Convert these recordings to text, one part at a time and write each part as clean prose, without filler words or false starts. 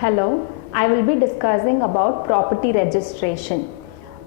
Hello, I will be discussing about property registration.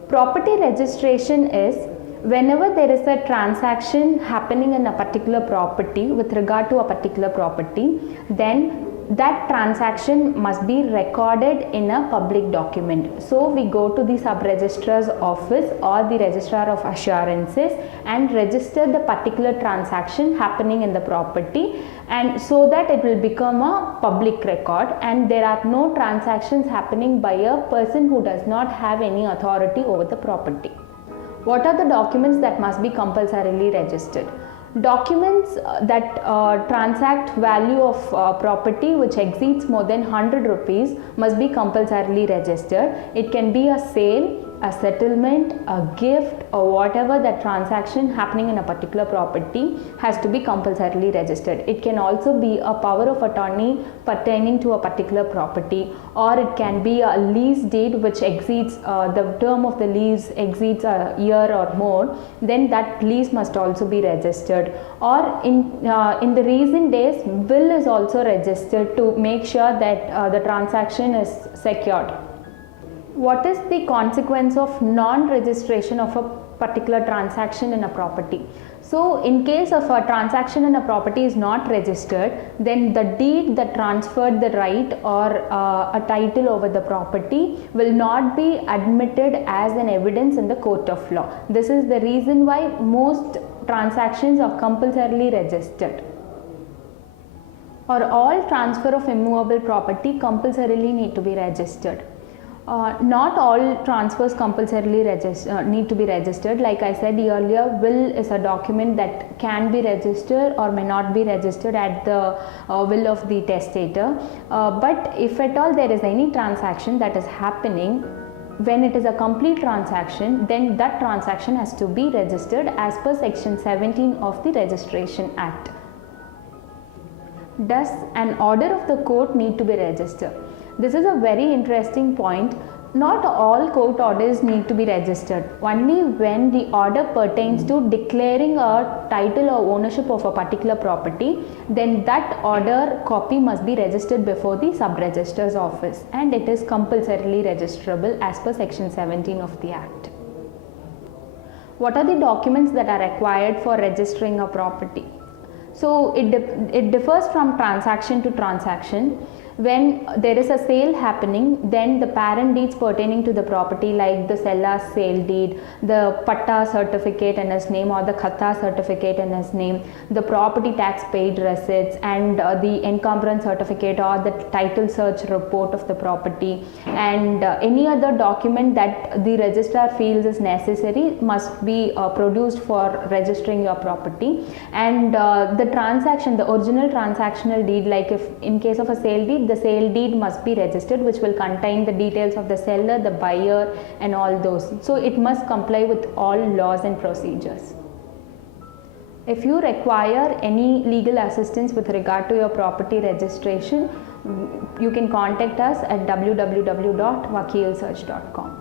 Property registration is whenever there is a transaction happening in a particular property with regard to a particular property, then that transaction must be recorded in a public document. So we go to the sub-registrar's office or the registrar of assurances and register the particular transaction happening in the property, and so that it will become a public record and there are no transactions happening by a person who does not have any authority over the property. What are the documents that must be compulsorily registered? Documents that transact value of property which exceeds more than 100 rupees must be compulsorily registered. It can be a sale, a settlement, a gift, or whatever that transaction happening in a particular property has to be compulsorily registered. It can also be a power of attorney pertaining to a particular property, or it can be a lease deed which exceeds the term of the lease exceeds a year or more, then that lease must also be registered. Or in the recent days, will is also registered to make sure that the transaction is secured. What is the consequence of non-registration of a particular transaction in a property? So in case of a transaction in a property is not registered, then the deed that transferred the right or a title over the property will not be admitted as an evidence in the court of law. This is the reason why most transactions are compulsorily registered. Or all transfer of immovable property compulsorily need to be registered. Not all transfers compulsorily need to be registered. Like I said earlier, will is a document that can be registered or may not be registered at the will of the testator. But if at all there is any transaction that is happening, when it is a complete transaction, then that transaction has to be registered as per section 17 of the Registration Act. Does an order of the court need to be registered? This is a very interesting point. Not all court orders need to be registered. Only when the order pertains to declaring a title or ownership of a particular property, then that order copy must be registered before the sub-registrar's office, and it is compulsorily registrable as per section 17 of the Act. What are the documents that are required for registering a property? So it differs from transaction to transaction. When there is a sale happening, then the parent deeds pertaining to the property, like the seller's sale deed, the patta certificate in his name or the khatta certificate in his name, the property tax paid receipts, and the encumbrance certificate or the title search report of the property, and any other document that the registrar feels is necessary must be produced for registering your property. And the transaction, the original transactional deed, like if in case of a sale deed, the sale deed must be registered, which will contain the details of the seller, the buyer, and all those. So it must comply with all laws and procedures. If you require any legal assistance with regard to your property registration, you can contact us at www.vakilsearch.com.